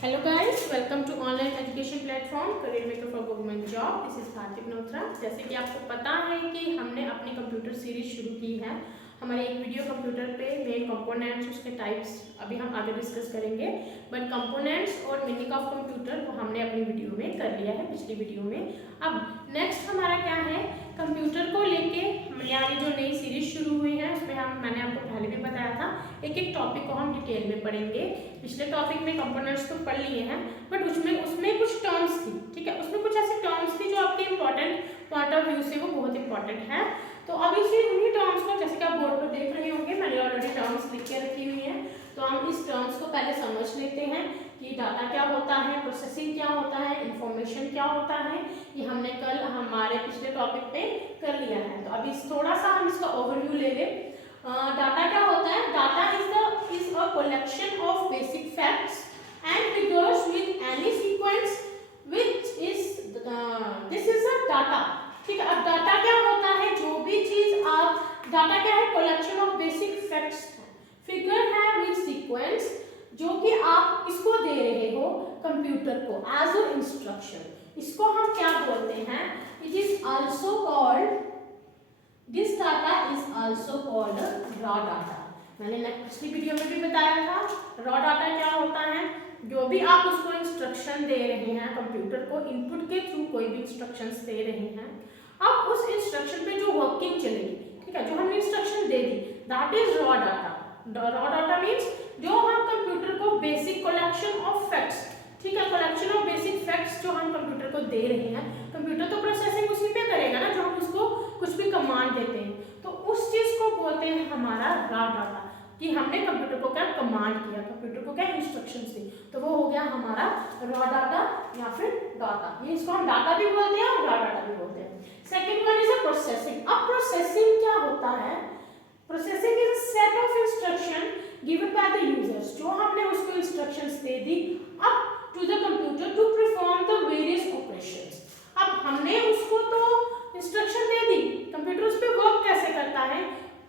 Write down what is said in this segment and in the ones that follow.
Hello guys, welcome to online education platform Career Maker for Government Job. This is Bharti Malhotra. जैसे कि आपको पता है कि हमने अपनी कंप्यूटर सीरीज शुरू की है। हमारे एक वीडियो कंप्यूटर पे मेन कंपोनेंट्स, उसके टाइप्स अभी हम आगे डिस्कस करेंगे, बट कंपोनेंट्स और मीनिंग ऑफ कंप्यूटर वो हमने अपनी वीडियो में कर लिया है, पिछली वीडियो में। अब नेक्स्ट हमारा क्या है, कंप्यूटर को लेके हमारी जो नई सीरीज शुरू हुई है उसमें मैंने आपको पहले भी बताया था, एक एक टॉपिक को हम डिटेल में पढ़ेंगे। पिछले टॉपिक में कंपोनेंट्स तो पढ़ लिए हैं, बट उसमें कुछ टर्म्स थी, ठीक है, उसमें कुछ ऐसे टर्म्स थी जो आपके इंपॉर्टेंट पॉइंट ऑफ व्यू से वो बहुत इंपॉर्टेंट है। तो अब इसी उन्हीं टर्म्स को, जैसे कि आप बोर्ड पर देख रहे होंगे, मैंने ऑलरेडी टर्म्स लिख के रखी हुई हैं, तो हम इस टर्म्स को पहले समझ लेते हैं कि डाटा क्या होता है, प्रोसेसिंग क्या होता है, इंफॉर्मेशन क्या होता है। ये हमने कल हमारे पिछले टॉपिक पे कर लिया है, तो अभी थोड़ा सा हम इसका ओवरव्यू ले लें। डाटा क्या होता है? Data is a collection of basic facts and figures with any sequence which is this is a data. ठीक है, अब डाटा क्या होता है? जो भी चीज आप, डाटा क्या है? Collection of basic facts. Figure है विद सीक्वेंस, जो कि आप किसको दे रहे हो? कंप्यूटर को, एज अ इंस्ट्रक्शन। इसको हम क्या बोलते हैं? It is also called, this data is also called raw data. मैंने पिछली वीडियो में भी बताया था रॉ डाटा क्या होता है। जो भी आप उसको इंस्ट्रक्शन दे रहे हैं, कंप्यूटर को इनपुट के थ्रू कोई भी इंस्ट्रक्शंस दे रहे हैं, अब उस इंस्ट्रक्शन पे जो वर्किंग चलेगी, ठीक है, जो हमने instruction they the, that is raw data. Raw data means जो हम कंप्यूटर को बेसिक कलेक्शन ऑफ फैक्ट्स, ठीक है, कलेक्शन ऑफ बेसिक फैक्ट्स जो हम कंप्यूटर को दे रहे हैं। कंप्यूटर तो प्रोसेसिंग उसी पे करेगा ना, जो हम उसको कुछ भी कमांड देते हैं, तो उस चीज को बोलते हैं हमारा रॉ डाटा, कि हमने कंप्यूटर को क्या कमांड किया, कंप्यूटर को क्या इंस्ट्रक्शंस दी, तो वो हो गया हमारा रॉ डाटा या फिर डाटा। ये इसको हम डाटा भी बोलते हैं और रॉ डाटा भी बोलते हैं। Second one is a processing. अब प्रोसेसिंग क्या होता है? Processing is a set of instruction given by the users, जो हमने उसको इंस्ट्रक्शंस दे दी अब to the computer to perform the various operations. अब हमने उसको तो इंस्ट्रक्शन दे दी, कंप्यूटर उस पे वर्क कैसे करता है?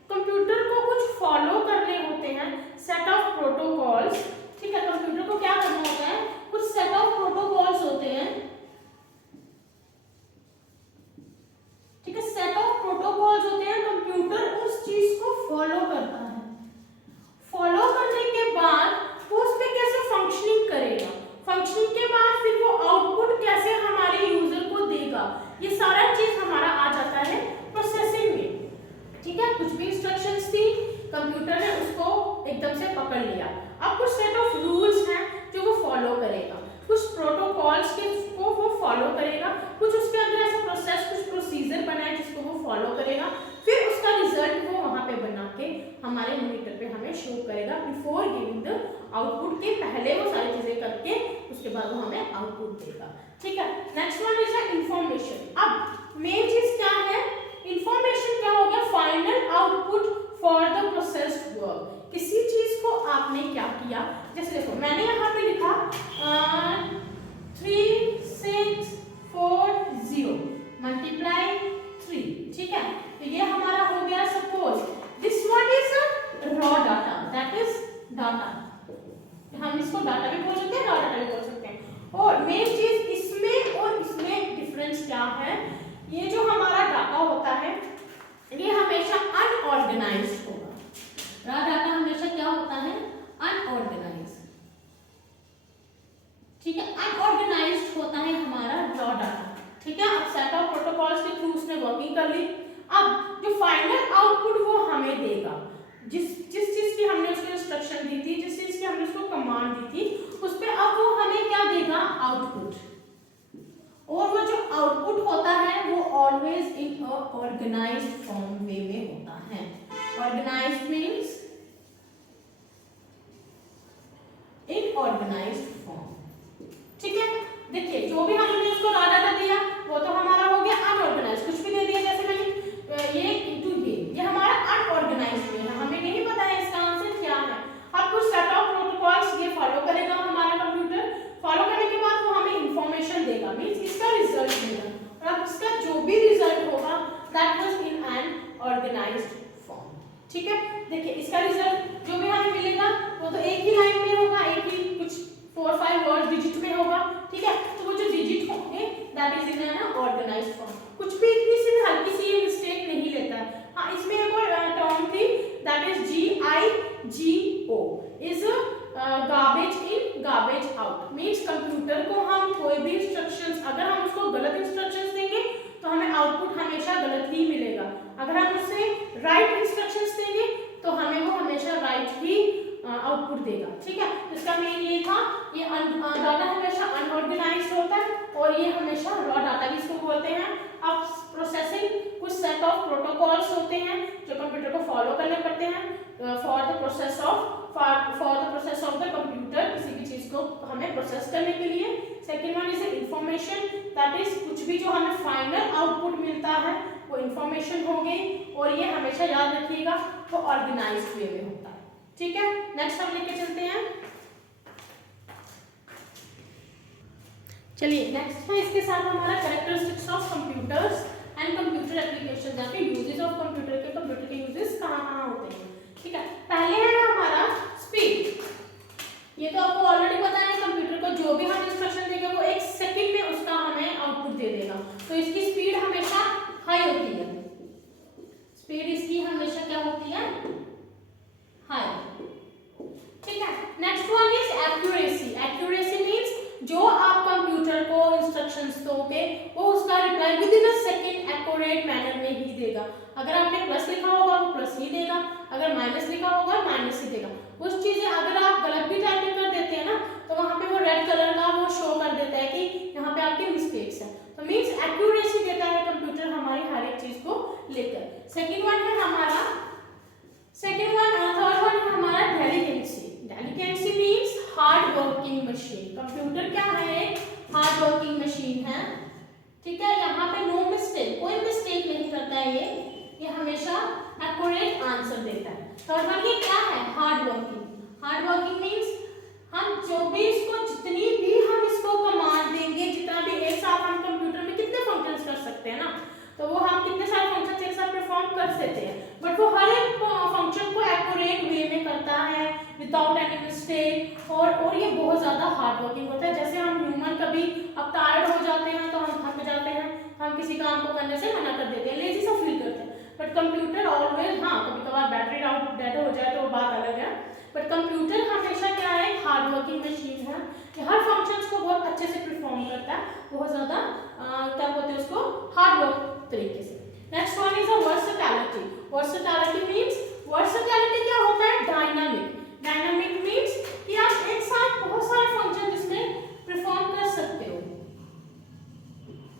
कंप्यूटर को कुछ फॉलो करने होते हैं, सेट ऑफ प्रोटोकॉल्स। ठीक है, कंप्यूटर को क्या करना होता है? कुछ सेट ऑफ प्रोटोकॉल्स होते हैं, ठीक है, सेट ऑफ प्रोटोकॉल्स होते हैं, कंप्यूटर उस चीज को फॉलो करता है। फॉलो करने के बाद वो उस पे कैसे फंक्शनिंग करेगा, फंक्शनिंग के बाद फिर वो आउटपुट कैसे हमारे यूजर को देगा, ये सारा चीज हमारा आ जाता है प्रोसेसिंग में। ठीक है, कुछ भी इंस्ट्रक्शंस थी, कंप्यूटर ने उसको एकदम से पकड़ लिया। अब कुछ सेट ऑफ रूल्स हैं जो वो फॉलो करेगा, कुछ प्रोटोकॉल्स के को वो फॉलो करेगा, कुछ उसके अंदर ऐसा प्रोसेस, कुछ प्रोसीजर बना है जिसको वो फॉलो करेगा, फिर उसका रिजल्ट वो वहां पे बना के हमारे मॉनिटर पे हमें शो करेगा। बिफोर गिविंग द आउटपुट के पहले वो सारी चीजें करके उसके बाद वो हमें आउटपुट देगा। ठीक है, नेक्स्ट वन इज इंफॉर्मेशन। अब मेन चीज क्या है? इंफॉर्मेशन क्या हो गया? Final output for the processed work. किसी चीज को आपने क्या किया, जैसे देखो मैंने यहाँ पे लिखा 3640 मल्टीप्लाई 3, ठीक है, तो ये हमारा हो गया। Suppose this one is raw data, that is data, हम इसको डाटा भी बोल सकते हैं, रॉ डाटा भी बोल सकते हैं। और मेन चीज इसमें और इसमें डिफरेंस क्या है? ये जो हमारा डाटा होता है ये हमेशा अनऑर्गेनाइज्ड होगा। रॉ डाटा हमेशा क्या होता है? अनऑर्गेनाइज्ड। ठीक है, अनऑर्गेनाइज्ड होता है हमारा रॉ डाटा। ठीक है, अब सेट ऑफ प्रोटोकॉल्स के थ्रू उसने वर्किंग कर ली। अब जो फाइनल आउटपुट वो हमें देगा, जिस चीज की हमने उसको इंस्ट्रक्शन दी थी, जिस चीज की हमने उसको कमांड दी थी, उस पे अब वो हमें क्या देगा? आउटपुट। और वो जो आउटपुट होता है वो always in a organised form way में होता है। Organised means in organised form. ठीक है, देखिए जो भी हमने उसको रॉ डाटा दिया वो तो हमारा हो गया अनऑर्गेनाइज्ड। कुछ भी दे दिया, जैसे मैंने ये इनटू ये हमारा अनऑर्गेनाइज्ड में है, हमें नहीं पता है इसका आंसर क्या है। अब कुछ सेट ऑफ प्रोटोकॉल्स ये फॉलो करेगा हमारा कंप्यूटर, फॉलो करने के बाद वो हमें इंफॉर्मेशन देगा, मींस इसका रिजल्ट देगा, और अब इसका जो भी रिजल्ट होगा that was in an organized form. ठीक है, देखिए इसका रिजल्ट जो भी हमें मिलेगा वो तो एक ही लाइन में होगा, एक ही कुछ 4-5 word garbage out means computer को हम कोई भी इंस्ट्रक्शंस, अगर हम उसको गलत इंस्ट्रक्शंस देंगे तो हमें आउटपुट हमेशा गलत ही मिलेगा। अगर हम उससे राइट इंस्ट्रक्शंस देंगे तो हमें वो हमेशा राइट ही आउटपुट देगा। ठीक है, इसका मेन ये था, ये डाटा हमेशा अनऑर्गेनाइज्ड होता है और ये हमेशा रॉ डाटा भी इसको बोलते हैं। अब प्रोसेसिंग कुछ सेट ऑफ प्रोटोकॉल्स होते हैं जो कंप्यूटर को फॉलो करने पड़ते हैं for the process of the computer, किसी भी चीज को हमें प्रोसेस करने के लिए। Second one is information, that is कुछ भी जो हमें फाइनल आउटपुट मिलता है वो इंफॉर्मेशन हो गई और ये हमेशा याद रखिएगा वो ऑर्गेनाइज्ड वे में होता है। ठीक है, नेक्स्ट हम लेके चलते हैं। चलिए नेक्स्ट है इसके साथ हमारा characteristics of computers and computer application, या फिर यूजेस ऑफ कंप्यूटर के यूजेस कहाँ होते हैं। ठीक है, पहले है हमारा स्पीड। ये तो आपको ऑलरेडी पता है, कंप्यूटर को जो भी हम इंस्ट्रक्शन देंगे वो 1 सेकंड में उसका हमें आउटपुट दे देगा, तो इसकी स्पीड हमेशा हाई होती है। स्पीड इसकी हमेशा क्या होती है, हाई। ठीक है, next one is accuracy. Accuracy means जो आप कंप्यूटर को इंस्ट्रक्शंस दोगे वो उसका reply with in a second accurate manner में ही देगा। अगर आपने प्लस लिखा होगा वो प्लस ही देगा, अगर माइनस लिखा होगा माइनस ही देगा। कुछ चीजें अगर आप गलत भी टाइपिंग कर देते हैं ना तो वहां पे वो रेड कलर का वो शो कर देता है कि यहाँ पे आपकी मिस्टेक्स है, तो मींस एक्यूरेसी देता है कंप्यूटर हमारी हर एक चीज को लेकर। सेकंड वन है हमारा थर्ड वन है हमारा delicacy. Delicacy means hard working machine. Computer क्या है, हार्ड वर्किंग मशीन है। ठीक है, यहाँ पे नो मिस्टेक, कोई मिस्टेक नहीं करता है, ये हमेशा एक्यूरेट आंसर देता है। थर्ड वन ये क्या है, hard working. Hard working means हम जो भी इसको जितनी भी हम इसको कमांड देंगे, जितना भी एक साथ हम कंप्यूटर में कितने फंक्शंस कर सकते हैं ना, तो वो हम कितने सारे फंक्शंस एक साथ परफॉर्म कर सकते हैं, बट वो हर एक फंक्शन को एक्यूरेट वे में करता है विदाउट एनी मिस्टेक, और ये बहुत ज्यादा हार्ड वर्किंग होता है। जैसे हम ह्यूमन कभी अब टायर्ड हो जाते हैं तो हम थक जाते हैं, हम किसी काम को करने से मना कर देते हैं, लेजी सा फील करते हैं, बट कंप्यूटर ऑलवेज, हाँ कभी कभार बैटरी आउट डेड हो जाए तो वो बात अलग है, बट कंप्यूटर हमेशा क्या है, हार्ड वर्किंग मशीन है कि हर फंक्शंस को बहुत अच्छे से परफॉर्म करता है, बहुत ज्यादा क्या बोलते हैं उसको, हार्ड वर्क तरीके से। Next one is a versatility. Versatility means, versatility क्या होता है, डायनामिक। डायनामिक मींस कि आप एक साथ बहुत सारे फंक्शन इसमें परफॉर्म कर सकते हो।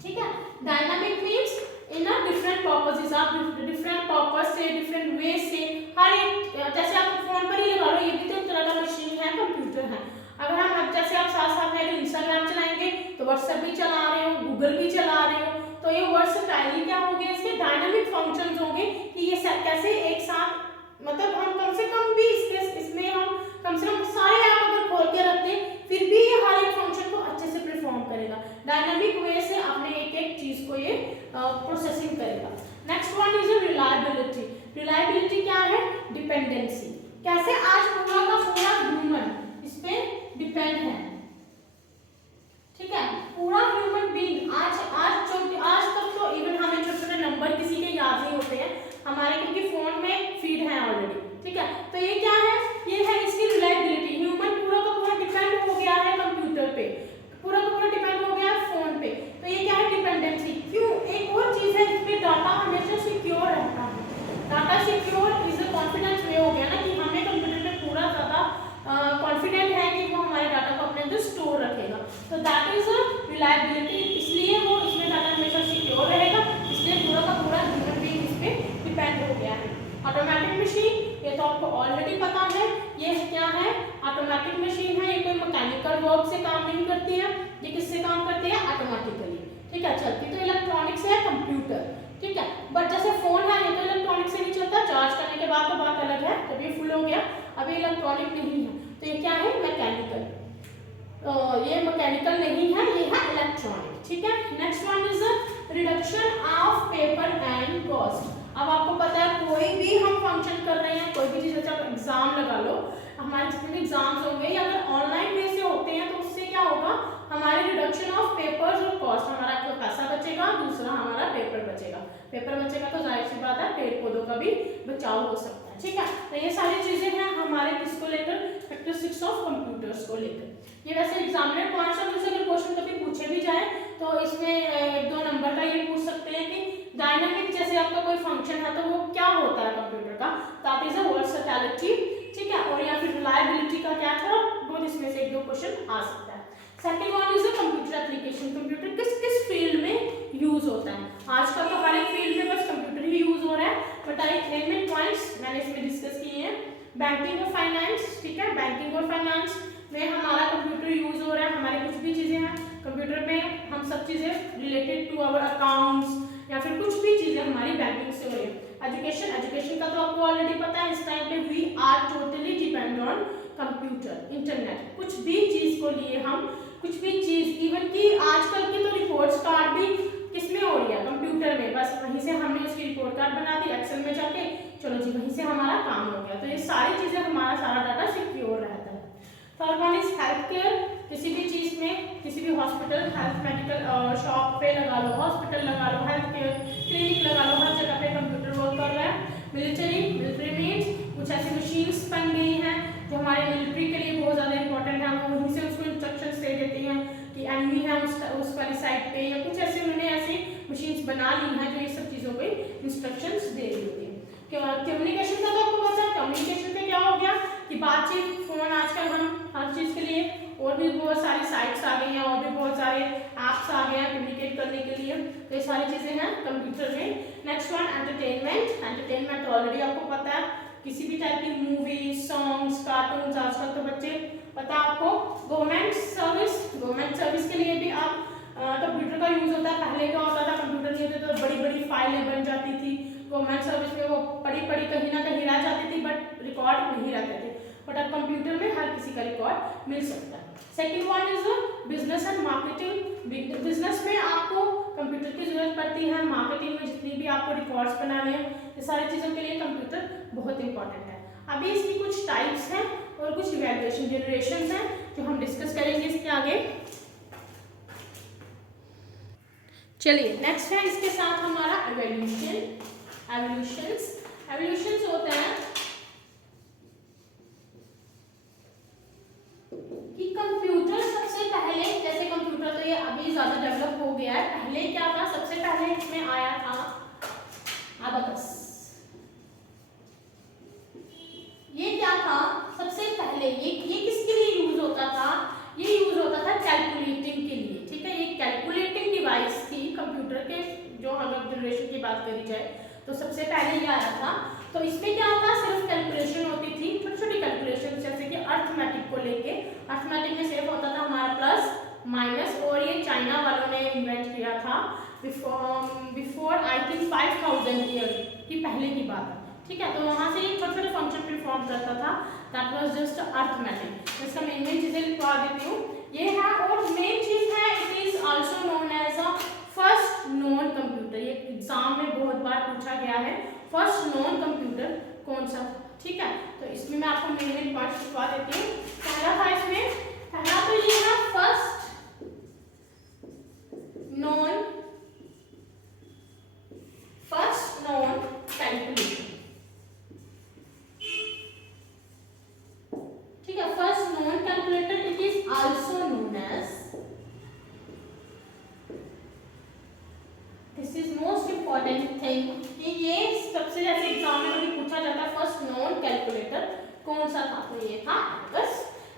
ठीक है, dynamic means in a different purposes, आप डिफरेंट पर्पस से, डिफरेंट वे से हर एक, जैसे आप फोन पर ही लगा लो, ये भी तो एक तरह का मशीन है, कंप्यूटर है। अगर हम जैसे आप साथ साथ में इंस्टाग्राम चलाएंगे तो व्हाट्सएप भी चला रहे हो, गूगल भी चला रहे हो, तो ये वर्सेटाइल क्या हो गया, इसके डायनामिक फंक्शंस होंगे कि ये कैसे एक साथ, मतलब हम कम से कम भी इसमें हम कम से कम सारे ऐप अगर खोल के रखते हैं फिर भी ये हर एक फंक्शन को अच्छे से परफॉर्म करेगा, डायनामिक वे से अपने एक एक चीज को ये प्रोसेसिंग करेगा। Next one is reliability. Reliability क्या है, डिपेंडेंसी। कैसे आज पूरा का पूरा ह्यूमन इस पे डिपेंड है। ठीक है, पूरा ह्यूमन बीइंग आज तक तो इवन हमें छोटे छोटे नंबर किसी के याद नहीं होते हैं हमारे, क्योंकि फोन में फीड है ऑलरेडी। ठीक है, तो ये क्या है, ये है इसकी रिलायबिलिटी। ह्यूमन पूरा का पूरा डिपेंड हो गया है कंप्यूटर पे, पूरा का पूरा डिपेंड हो गया है फोन पे, तो ये क्या है, डिपेंडेंसी। क्यों, एक और चीज है, इसमें डाटा हमेशा सिक्योर रहता है। Data secure is a confidence way हो गया ना, कि हमें कंप्यूटर पे पूरा ज्यादा कॉन्फिडेंट है कि वो हमारे डाटा को अपने अंदर स्टोर रखेगा, तो दैट इज अ रिलायबिलिटी। इसलिए वो इसमें डाटा हमेशा सिक्योर रहेगा, इसलिए पूरा का पूरा ह्यूमन बीइंग इस पे डिपेंड हो गया है। ऑटोमेटिक मशीन, ये तो आपको ऑलरेडी पता है, ये क्या है, ऑटोमेटिक मशीन है, ये कोई मैकेनिकल वर्क से काम नहीं करती है, ये किससे काम करती है, ऑटोमेटिकली। ठीक है, चलती तो इलेक्ट्रॉनिक्स है कंप्यूटर। ठीक है, बट जैसे फोन है ये तो इलेक्ट्रॉनिक से नहीं चलता, चार्ज करने के बाद तो बात अलग है, जब ये फुल हो गया अभी इलेक्ट्रॉनिक नहीं है, तो ये क्या है, मैकेनिकल। ये मैकेनिकल नहीं है, ये है इलेक्ट्रॉनिक। ठीक है, next one is reduction of paper and cost. अब आपको पता है कोई भी हम फंक्शन कर रहे हैं, कोई भी चीज, जैसे आप एग्जाम लगा लो, हमारे जितने भी एग्जाम्स होंगे या अगर ऑनलाइन वे से होते हैं तो उससे क्या होगा, हमारी रिडक्शन ऑफ पेपर्स और कॉस्ट, हमारा पैसा बचेगा, दूसरा हमारा पेपर बचेगा। पेपर बचेगा तो जाहिर सी बात है पेड़ पौधों का भी बचाव हो सकता है। ठीक है, तो ये सारी चीजें हैं हमारे किसको लेकर, कैरेक्टरिस्टिक्स ऑफ कंप्यूटर कंप्यूटर्स को लेकर। ये वैसे एग्जामिनर पॉइंट्स ऑफ व्यू से अगर क्वेश्चन कभी पूछे भी जाए तो इसमें 1-2 नंबर का ये पूछ सकते हैं कि डायनामिक जैसे आपका कोई फंक्शन है तो वो क्या होता है कंप्यूटर का, दैट इज अ वर्सेटिलिटी, ठीक है, और या फिर रिलायबिलिटी का क्या था, बहुत इसमें से 1-2 क्वेश्चन आ सकता है। Second one is a computer application, computer किस किस फील्ड में यूज होता है। आजकल तो हर एक फील्ड में बस कंप्यूटर ही यूज हो रहा है, बट आई एलिमेंट पॉइंट्स मैंने इसमें डिस्कस किए हैं। बैंकिंग और फाइनेंस, ठीक है, बैंकिंग और फाइनेंस में हमारा कंप्यूटर यूज हो रहा है, हमारे कुछ भी चीजें हैं कंप्यूटर में, हम सब चीजें रिलेटेड टू आवर अकाउंट्स या फिर कुछ भी चीजें हमारी बैंकिंग से हो रही है। एजुकेशन, एजुकेशन का तो आपको ऑलरेडी पता है, इस टाइम पे we are totally depend on computer, internet, कुछ भी चीज को लिए हम, कुछ भी चीज, इवन कि आजकल की तो रिपोर्ट्स कार्ड भी किसमें हो रही है, कंप्यूटर में, बस वहीं से हमने उसकी रिपोर्ट कार्ड बना दी एक्सेल में जाके, चलो जी वहीं से हमारा काम हो गया। तो ये सारी चीजें, हमारा सारा डाटा सिक्योर रहता है। Third one is health care, किसी भी चीज में, किसी भी हॉस्पिटल, हेल्थ मेडिकल शॉप पे लगा लो, हॉस्पिटल लगा लो, हेल्थ केयर क्लिनिक लगा लो, हर जगह पे कंप्यूटर वर्क कर रहा है। मिलिट्री, मिलिट्री मीन्स कुछ ऐसी मशीन्स बन गई हैं जो हमारे मिलिट्री के लिए बहुत ज़्यादा इंपॉर्टेंट है, वो वहीं से उसको इंस्ट्रक्शंस दे देती हैं कि एनिमी है उस वाली साइड पे, या कुछ ऐसे उन्होंने ऐसी मशीन्स बना ली हैं जो ये सब चीज़ों को इंस्ट्रक्शंस दे रही होती है। कम्युनिकेशन का तो आपको पता है, कम्युनिकेशन पे क्या हो गया कि बातचीत, फोन, आजकल हम हर चीज़ के लिए, और भी बहुत सारी साइट्स आ गई हैं, और भी बहुत सारे ऐप्स आ गए हैं कम्युनिकेट करने के लिए, तो ये सारी चीज़ें हैं कंप्यूटर में। नेक्स्ट वन एंटरटेनमेंट, एंटरटेनमेंट तो ऑलरेडी आपको पता है, किसी भी टाइप की मूवी, सॉन्ग्स, कार्टून्स, आजकल तो बच्चे, पता है आपको। गवर्नमेंट सर्विस, गवर्नमेंट सर्विस के लिए भी आप कंप्यूटर का यूज होता है। पहले क्या होता था, कंप्यूटर नहीं होते तो बड़ी बड़ी फाइलें बन जाती थी गवर्नमेंट सर्विस में, वो पड़ी पड़ी कहीं ना कहीं रह जाती थी, बट रिकॉर्ड नहीं रहते थे, बट अब कंप्यूटर में हर किसी का रिकॉर्ड मिल सकता है। Second one is business and marketing, business में आपको कंप्यूटर की जरूरत पड़ती है, मार्केटिंग में जितनी भी आपको रिकॉर्ड्स बनाने हैं, ये सारी चीज़ों के लिए कंप्यूटर बहुत इंपॉर्टेंट है। अभी इसकी कुछ टाइप्स हैं और कुछ इवैल्यूएशन जनरेशन हैं जो हम डिस्कस करेंगे इसके आगे। चलिए नेक्स्ट है इसके साथ हमारा एवोल्यूशन। एवोल्यूशंस होते हैं कि कंप्यूटर सबसे पहले, जैसे कंप्यूटर तो ये अभी ज्यादा डेवलप हो गया है, पहले क्या था, सबसे पहले इसमें आया था अबाकस। ये क्या था सबसे पहले, ये किसके लिए यूज होता था, ये यूज होता था कैलकुलेटिंग के लिए, ठीक है, ये कैलकुलेटिंग डिवाइस थी कंप्यूटर के, जो अगर जनरेशन की बात करी जाए तो सबसे पहले ये आया था। तो इसमें क्या था, सिर्फ कैलकुलेशन होती थी, छोटी छोटी कैलकुलेशन, जैसे कि अर्थमेटिक को लेके, अर्थमेटिक में सिर्फ होता था हमारा प्लस माइनस, और ये चाइना वालों ने इन्वेंट किया था बिफोर आई थिंक 5000 ईयर की पहले की बात है, ठीक है। तो वहाँ से ये छोटे छोटे फंक्शन परफॉर्म करता था, दैट वाज जस्ट अर्थमेटिक। इसका मेन चीजें लिखवा देती हूँ, ये है, और मेन चीज है it is also known as a first known computer. ये एग्जाम में बहुत बार पूछा गया है, फर्स्ट नॉन कंप्यूटर कौन सा, ठीक है। तो इसमें मैं आपको मेन पॉइंट लिखवा देती हूँ। पहला था इसमें, पहला तो ये है फर्स्ट नॉन कैलकुलेटर, ठीक है, first known calculator, it is also known as, this is most important thing कि ये सबसे, जैसे एग्जाम में कभी पूछा जाता है फर्स्ट नॉन कैलकुलेटर कौन सा था, तो ये था अबाकस।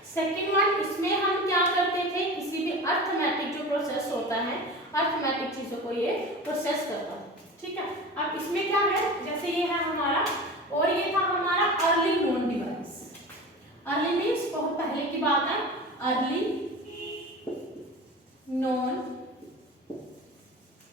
सेकेंड वन, इसमें हम क्या करते थे, किसी भी अर्थमेटिक जो प्रोसेस होता है, अर्थमेटिक चीजों को ये प्रोसेस करता है, ठीक है। अब इसमें क्या है, जैसे ये है हमारा, और ये था हमारा early known device. Early means बहुत पहले की बात है, early known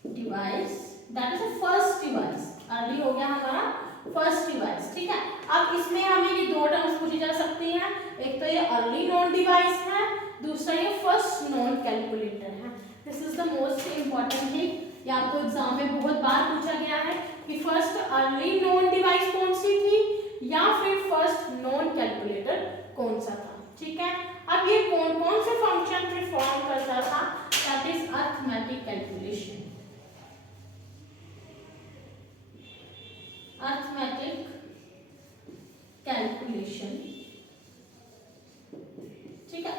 device, that is a first device, early हो गया हमारा फर्स्ट डिवाइस, ठीक है। अब इसमें हमें ये दो टर्म्स पूछी जा सकती हैं, एक तो ये अर्ली नोन डिवाइस है, दूसरा ये फर्स्ट नोन कैलकुलेटर है। This is the most important thing, ये आपको एग्जाम में बहुत बार पूछा गया है कि फर्स्ट अर्ली नोन डिवाइस कौन सी थी या फिर फर्स्ट नोन कैलकुलेटर कौन सा था, ठीक है। अब ये कौन कौन से फंक्शन परफॉर्म करता था, that is arithmetic calculation, arithmetic calculation, ठीक है।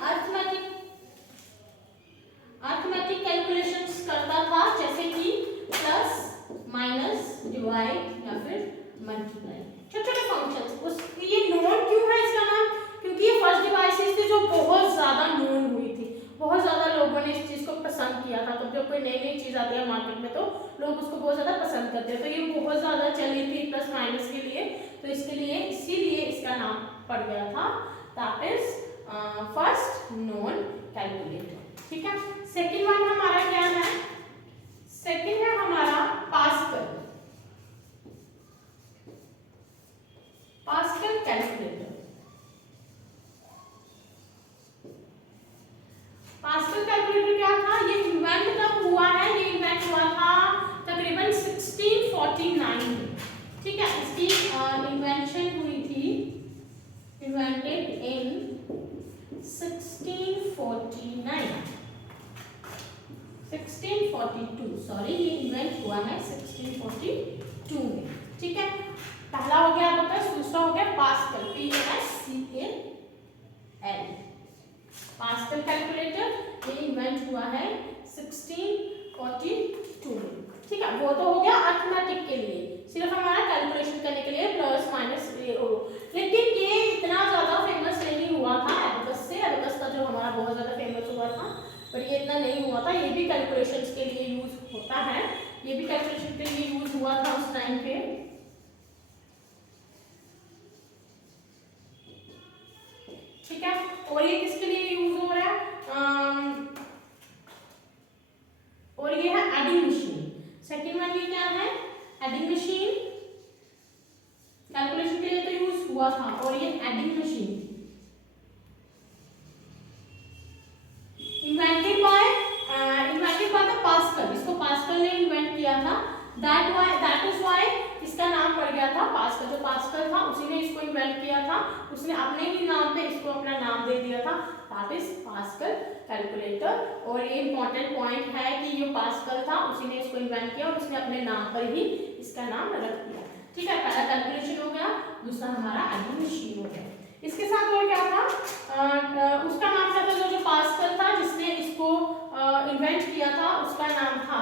किया था। तो जब कोई नई नई चीज़ आती है मार्केट में तो लोग उसको बहुत ज़्यादा पसंद करते हैं। तो ये बहुत ज़्यादा चली थी प्लस माइनस के लिए, तो इसके लिए इसीलिए इसका नाम पड़ गया था, that is first known calculator. ठीक है, सेकेंड वन हमारा क्या है, सेकेंड है हमारा pascal. Pascal calculator. Pascal calculator क्या था, ये इन्वेंट कब हुआ है, ये इन्वेंट हुआ था तकरीबन 1649 में। ठीक है, इसकी इन्वेंशन हुई थी, इन्वेंटेड इन 1642 सॉरी, ये इन्वेंट हुआ है 1642 में। ठीक है, पहला हो गया आपका, दूसरा हो गया पास्कल, PASCAL। पास्कल कैलकुलेटर ये इन्वेंट हुआ है 1642 में। ठीक है, वो तो हो गया अर्थमेटिक के लिए, सिर्फ हमारा कैलकुलेशन करने के लिए प्लस माइनस लेकिन ये इतना ज्यादा फेमस नहीं हुआ था एबेकस से। एबेकस का जो हमारा बहुत ज्यादा फेमस हुआ था, पर ये इतना नहीं हुआ था। ये भी कैलकुलेशंस के लिए यूज होता है, ये भी कैलकुलेशन के लिए यूज हुआ था उस टाइम पे। ठीक है, और ये किसके लिए यूज हो रहा है, और ये है एडिंग मशीन। सेकेंड वन ये क्या है, एडिंग मशीन, कैलकुलेशन के लिए तो यूज हुआ था, और ये adding machine invented by the pascal. इसको पास्कल ने इन्वेंट किया था, दैट इज व्हाई इसका नाम पड़ गया था पास्कल। जो पास्कल था उसी ने इसको इन्वेंट किया था, उसने अपने ही नाम पे इसको अपना नाम दे दिया था, दैट इज पास्कल कैलकुलेटर। और ये इंपॉर्टेंट पॉइंट है कि ये पास्कल था, उसी ने इसको इन्वेंट किया और उसने अपने नाम पर ही इसका नाम रख दिया। ठीक है, पहला कैलकुलेशन हो गया, दूसरा हमारा एडिंग मशीन हो गया। इसके साथ और क्या था, उसका नाम क्या था, जो पास्कल था जिसने इसको इन्वेंट किया था, उसका नाम था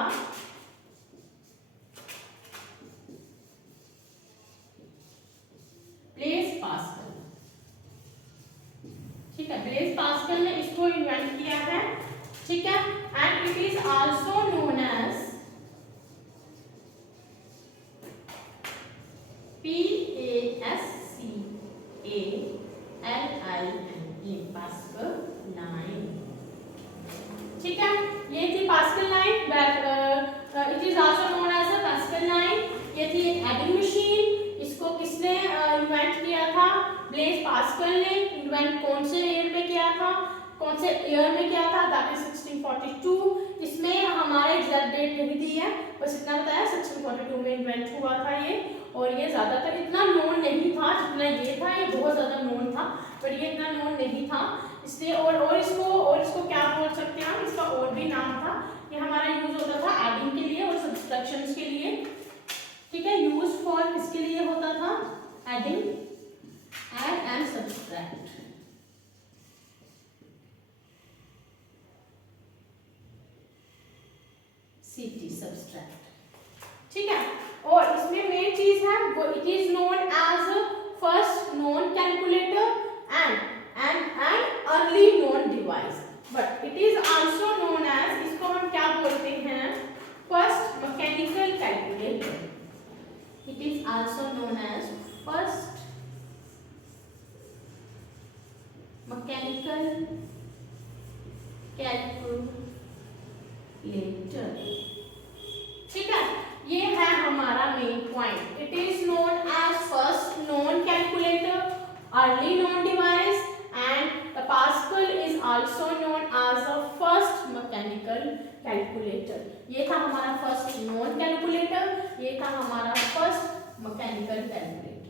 ब्लेज पास्कल। ठीक है, ब्लेज पास्कल ने इसको इन्वेंट किया है। ठीक है, and it is also known as PASCALINE, Pascal line. ठीक है, ये थी Pascal line, it is also known as a Pascal line. ये थी एडिंग मशीन, इसको किसने इन्वेंट किया था, ब्लेज पास्कल ने। इन्वेंट कौन से ईयर में किया था, कौन से ईयर में किया था, दैट इज 1642। इसमें हमारे एग्जैक्ट डेट नहीं दी है, बस इतना बताया 1642 में इन्वेंट हुआ था ये। और ये ज्यादातर इतना नोन नहीं था जितना ये था, ये बहुत ज्यादा नोन था, पर ये इतना नोन नहीं था इसलिए। और इसको क्या बोल सकते हैं हम, इसका और भी नाम था। ये हमारा यूज होता था एडिंग के लिए और सब्सट्रैक्शंस के लिए। ठीक है, यूज फॉर किसके लिए होता था, adding, add and subtract. CT subtract. ठीक है, और इसमें मेन चीज है वो, it is known as first known calculator and early known device, but it is also known as, इसको हम क्या बोलते हैं, first mechanical calculator. It is also known as first mechanical calculator. ठीक है, ये है हमारा main point, it is known as first known calculator, early known device, and the pascal is also known as the first mechanical calculator. ये था हमारा first known calculator, ये था हमारा फर्स्ट मैकेनिकल कैलकुलेटर।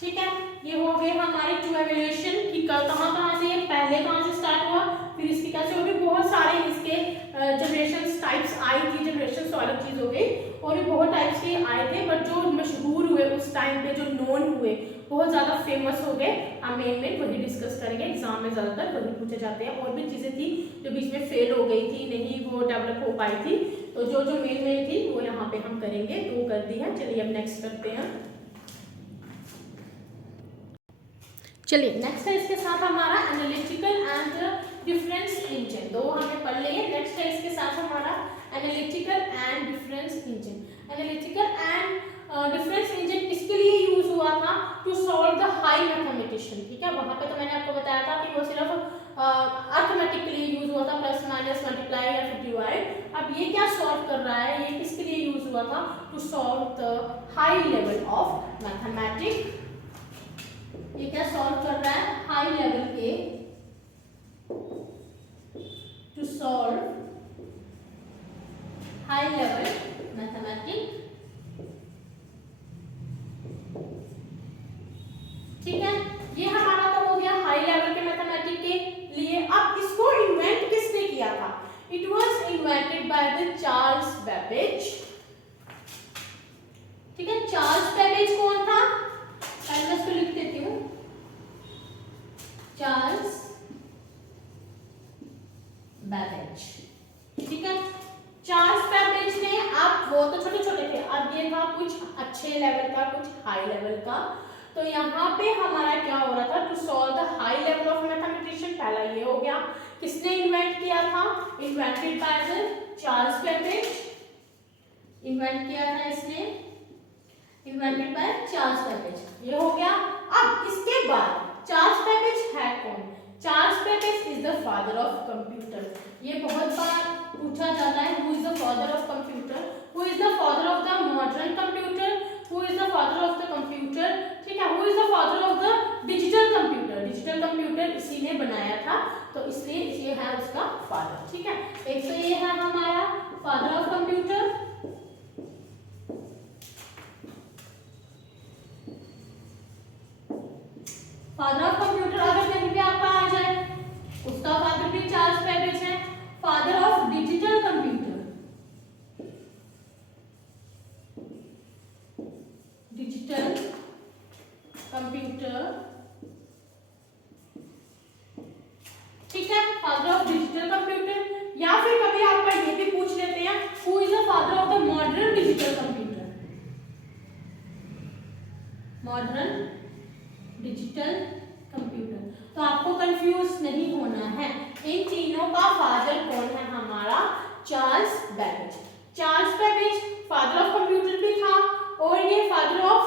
ठीक है, ये हो गए हमारे टू एवोल्यूशन कि कहाँ से ये पहले कहाँ से स्टार्ट हुआ, फिर इसकी कैसे हो गई, बहुत सारे इसके जनरेशन टाइप्स आई थी, जनरेशन तो अलग चीज हो गई, और भी बहुत टाइप्स के आए थे, बट जो मशहूर हुए उस टाइम पे, जो नोन हुए, बहुत ज्यादा फेमस हो गए, हम मेन वही डिस्कस करेंगे। एग्जाम में ज्यादातर वही पूछे जाते हैं, और भी चीजें थी जो बीच में फेल हो गई थी, नहीं वो डेवलप हो पाई थी, तो जो मेन थी वो यहाँ पे हम करेंगे, तो कर दी है। चलिए अब नेक्स्ट करते हैं। चलिए नेक्स्ट है इसके साथ हमारा एनालिटिकल एंड डिफरेंस इंजन, दो हमें पढ़ लिए। नेक्स्ट है इसके साथ हमारा analytical and difference engine. Analytical and difference engine किसके लिए यूज हुआ था? To solve the high mathematician. ठीक है, वहां पे तो मैंने आपको बताया था कि वो सिर्फ अर्थमेटिक के लिए यूज हुआ था, प्लस माइनस मल्टीप्लाई या फिर डिवाइड। अब ये क्या सॉल्व कर रहा है? ये किसके लिए यूज हुआ था? To solve the high level of mathematics. ये क्या सॉल्व कर रहा है? हाई लेवल के, to solve high level mathematics. ठीक है, ये हमारा तो हो गया हाई लेवल के मैथमेटिक्स के लिए। अब इसको इन्वेंट किसने किया था? It was invented by the Charles Babbage. ठीक है, चार्ल्स बेबेज कौन था? पहले मैं इसको लिख देती हूँ। Charles Babbage. ठीक है, चार्ल्स बेबेज ने, अब वो तो छोटे छोटे थे, अब ये था कुछ अच्छे लेवल का, कुछ हाई लेवल का। तो यहाँ पे हमारा क्या हो रहा था? To solve the high level of mathematician. पहला ये हो गया। किसने इन्वेंट किया था? Invented by the Charles Babbage. Invent किया था इसने, इन्वेंटेड बाय चार्ल्स बेबेज। ये हो गया। अब इसके बाद चार्ल्स बेबेज है कौन? Charles Babbage is the father of computer. ये बहुत बार पूछा जाता है, who is the father of computer? Who is the father of the modern computer? Who is the father of the computer? ठीक है, who is the father of the digital computer? Digital computer इसी ने बनाया था, तो इसलिए ये है उसका फादर। ठीक है, एक तो ये है हमारा father of computer. Father of computer अगर कहीं भी आपका आ जाए, उसका फादर भी चार्ल्स बेबेज है। Father of digital computer, digital computer. ठीक है, फादर ऑफ डिजिटल कंप्यूटर। या फिर कभी आपका ये भी पूछ लेते हैं, who is the father of the modern digital computer? Modern digital computer. तो आपको कंफ्यूज नहीं होना है, इन तीनों का फादर कौन है? हमारा Charles Babbage. Charles Babbage father of computer भी था, और ये फादर ऑफ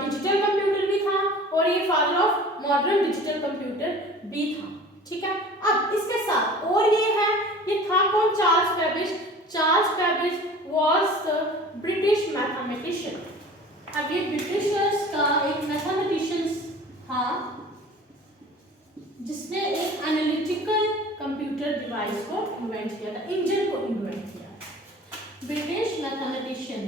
डिजिटल कंप्यूटर भी था, और ये father of modern digital computer भी था। ठीक है, अब इसके साथ और ये है, ये था कौन? Charles Babbage. Charles Babbage was the British mathematician. अब ये ब्रिटिशर्स का एक मैथमेटिशियन था, जिसने एक एनालिटिकल कंप्यूटर डिवाइस को इन्वेंट किया था, इंजन को इन्वेंट किया। British mathematician.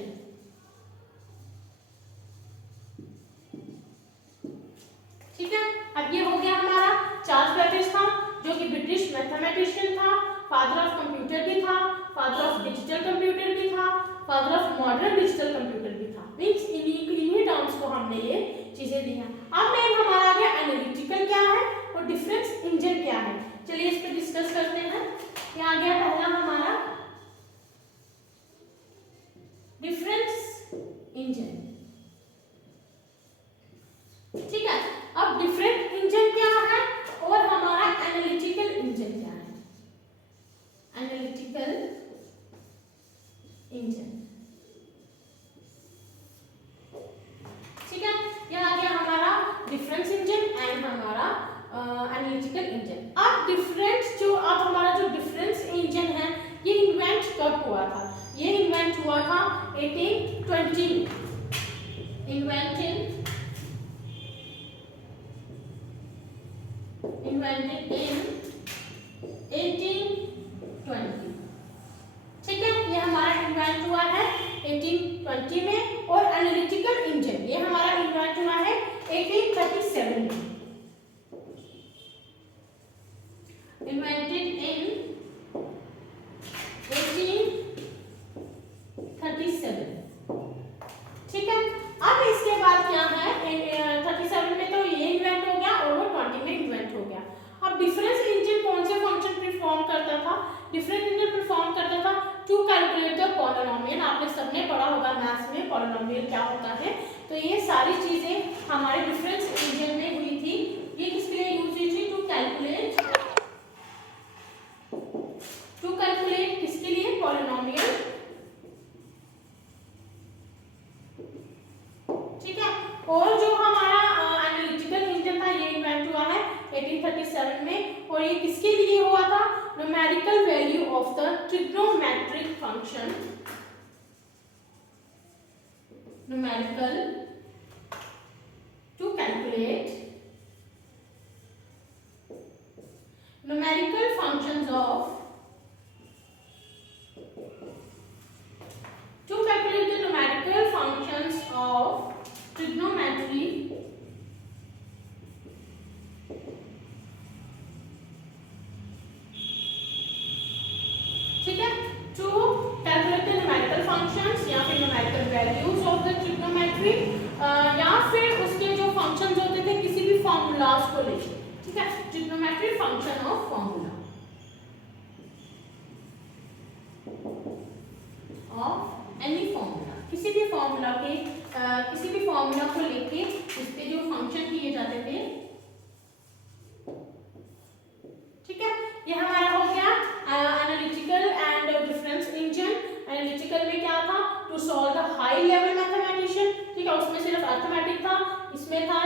ठीक है, अब ये हो गया हमारा चार्ल्स बेबेज था, जो कि ब्रिटिश मैथमेटिशियन था, फादर ऑफ कंप्यूटर भी था, फादर ऑफ डिजिटल कंप्यूटर भी था, father of modern digital computer भी था। मींस इन्हीं टर्म्स को हमने ये चीजें दी हैं। अब मेन हमारा आ गया एनालिटिकल क्या है और डिफरेंस इंजन क्या है। चलिए इस पे डिस्कस करते हैं। ये आ गया पहला हमारा डिफरेंस इंजन। ठीक है, अब डिफरेंस इंजन क्या है और हमारा एनालिटिकल इंजन क्या है? Analytical engine. ठीक है, यह आ गया हमारा डिफरेंस इंजन एंड हमारा एनालिटिकल इंजन। अब डिफरेंस जो, अब हमारा जो डिफरेंस इंजन है, ये इन्वेंट कब हुआ था? ये इन्वेंट हुआ था 1820 में। Invented in 1820। ठीक है, ये हमारा इन्वेंट हुआ है 1820 में। और एनालिटिकल इंजन ये हमारा इन्वेंट हुआ है 1837 में। Invented in 1837। ठीक है, अब इसके बाद क्या है? 37 में तो ये इन्वेंट हो गया और वो 20 में इन्वेंट हो गया। अब डिफरेंस इंजन कौन से फंक्शन परफॉर्म करता था? डिफरेंस इंजन परफॉर्म करता था टू कैलकुलेट द पॉलिनोमियल। आपने सबने पढ़ा होगा मैथ्स में पॉलिनोमियल क्या होता है। तो ये सारी चीजें हमारे डिफरेंस इंजन में हुई थी। ये किसके लिए यूज हुई थी? टू कैलकुलेट किसके लिए? Polynomial of the trigonometric function, numerical to calculate numerical functions of the numerical functions of trigonometry ठीक है, to calculate the numerical functions या फिर numerical values of the trigonometry, या फिर उसके जो फंक्शंस होते थे किसी भी फॉर्मूलाज को लेके, ठीक है, trigonometry function of formula of any formula, किसी भी फॉर्मूला के किसी भी फॉर्मूला को लेके उसके जो फंक्शन किए जाते थे, ठीक है। ये हमारा हो गया analytical and difference engine. Analytical में क्या था, to solve the high level mathematician, ठीक है, उसमें सिर्फ अर्थमेटिक था, इसमें था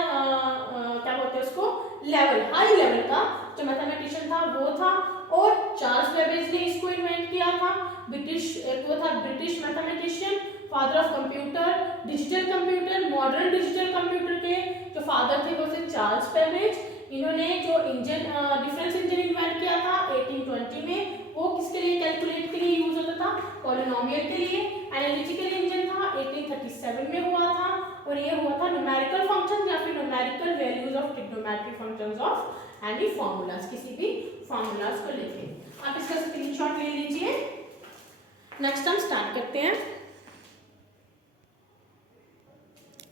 क्या बोलते हैं उसको, लेवल, हाई लेवल का जो मैथमेटिशियन था वो था। और चार्ल्स बेबेज ने इसको इन्वेंट किया था, वो था British mathematician, father of computer, digital computer, modern digital computer के जो फादर थे वो थे चार्ल्स बेबेज। इन्होंने जो इंजन डिफरेंस इंजन इन्वेंट किया था 1820 में, वो किसके लिए, कैलकुलेट के लिए यूज होता था, पॉलिनोमियल के लिए। एनालिटिकल इंजन था 1837 में हुआ था, और ये हुआ था न्यूमेरिकल फंक्शन या फिर numerical values of trigonometric functions of any formulas, किसी भी फॉर्मूलाज को लेके। आप इसका स्क्रीनशॉट ले लीजिए। नेक्स्ट हम स्टार्ट करते हैं।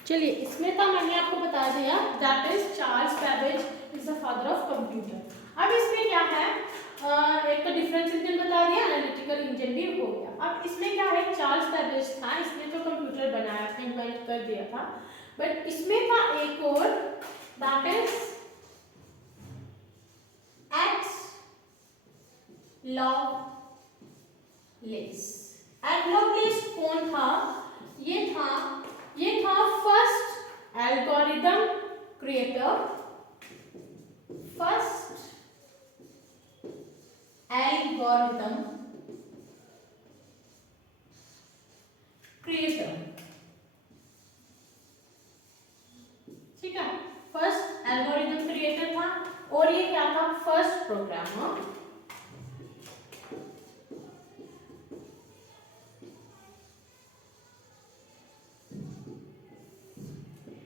चलिए, इसमें था मैंने आपको बता दिया, that is Charles Babbage is the father of computer. अब इसमें क्या है, एक तो डिफरेंस इंजन बता दिया, एनालिटिकल इंजन भी हो गया। अब इसमें क्या है, चार्ल्स बेबेज था, इसने तो कंप्यूटर बनाया था, इन्वेंट कर दिया था, बट इसमें था एक और, दैट इज एक्स लॉवलेस। लॉवलेस कौन था, ये था first algorithm creator, first algorithm creator, ठीक है, फर्स्ट एल्गोरिथम क्रिएटर था। और ये क्या था, फर्स्ट प्रोग्रामर,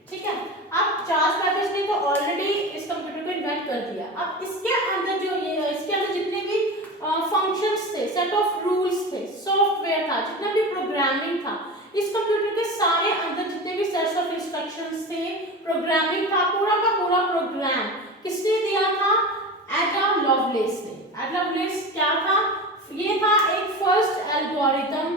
ठीक है। अब चार्ल्स बेबेज ने तो ऑलरेडी इस कंप्यूटर को इन्वेंट कर दिया। अब इसके अंदर इसके अंदर जितने भी फंक्शंस थे, सेट ऑफ रूल्स थे, सॉफ्टवेयर था, जितना भी प्रोग्रामिंग था, इस कंप्यूटर के सारे अंदर जितने भी सेट्स ऑफ इंस्ट्रक्शंस थे, प्रोग्रामिंग था, पूरा का पूरा प्रोग्राम किसने दिया था, एडा लवलेस ने। एडा लवलेस क्या था, ये था एक first algorithm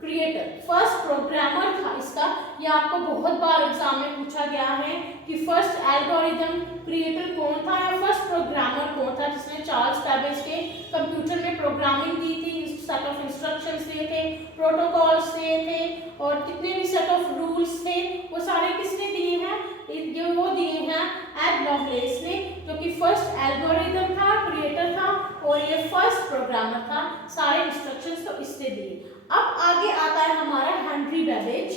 creator, first programmer था इसका। ये आपको बहुत बार एग्जाम में पूछा गया है कि फर्स्ट एल्गोरिथम क्रिएटर कौन था या फर्स्ट प्रोग्रामर कौन था जिसने चार्ल्स बेबेज के कंप्यूटर में प्रोग्रामिंग दी थी, सेट ऑफ इंस्ट्रक्शंस दिए थे, प्रोटोकॉल्स दिए थे, और कितने भी सेट ऑफ रूल्स थे वो सारे किसने दिए हैं, ये वो दिए हैं एड लवलेस ने, जो कि फर्स्ट एल्गोरिथम था, क्रिएटर था, और ये फर्स्ट प्रोग्रामर था, सारे इंस्ट्रक्शंस तो इससे दिए। अब आगे आता है हमारा हेनरी बेबेज।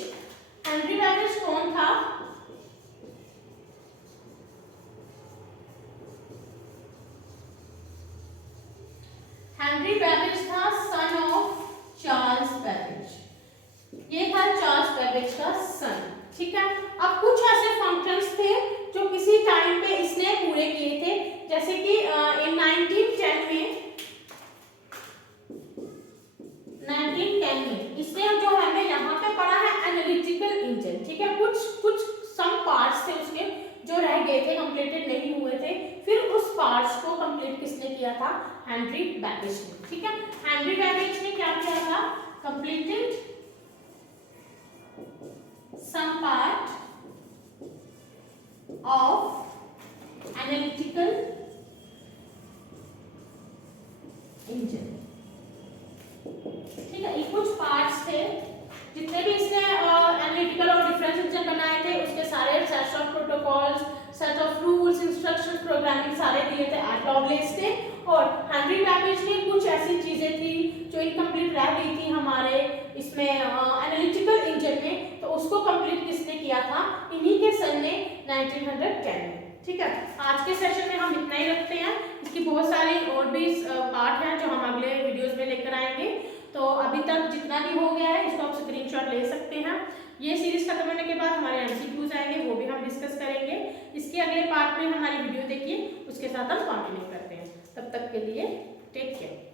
हेनरी बेबेज कौन था, हेनरी बेबेज था सन ऑफ चार्ल्स बेबेज, ये था चार्ल्स बेबेज का सन, ठीक है। अब कुछ ऐसे फंक्शंस थे जो किसी टाइम पे इसने पूरे किए थे, जैसे कि इन 1910 में इसने जो है यहाँ पे पढ़ा है एनालिटिकल इंजन, ठीक है। कुछ सम पार्ट्स थे उसके जो रह गए थे, कंप्लीटेड नहीं हुए थे, फिर उस पार्ट्स को कंप्लीट किसने किया था, हेनरी बेबेज ने, ठीक है। हेनरी बेबेज ने क्या किया था, completed some part of analytical engine, ठीक है। ये कुछ पार्ट्स थे जितने भी इसने एनालिटिकल और डिफरेंस इंजन बनाए थे, उसके सारे sets of protocols, set of rules, instructions, programming सारे दिए थे एड लवलेस ने। और हेनरी बेबेज ने कुछ ऐसी चीजें थी हमारे इसमें एनालिटिकल इंजन में, तो उसको कंप्लीट किसने किया था? इन्हीं के सन ने 1910 में। ठीक है, आज के सेशन में हम इतना ही रखते हैं। इसकी बहुत सारी और भी पार्ट हैं जो हम अगले वीडियोस में लेकर आएंगे। तो अभी तक जितना भी हो गया है इसको आप स्क्रीनशॉट ले सकते हैं। ये सीरीज खत्म होने के बाद हमारे एमसीक्यूज आएंगे, वो भी हम डिस्कस करेंगे। इसके अगले पार्ट में हमारी वीडियो देखिए, उसके साथ हम कंटिन्यू करते हैं। तब तक के लिए टेक केयर।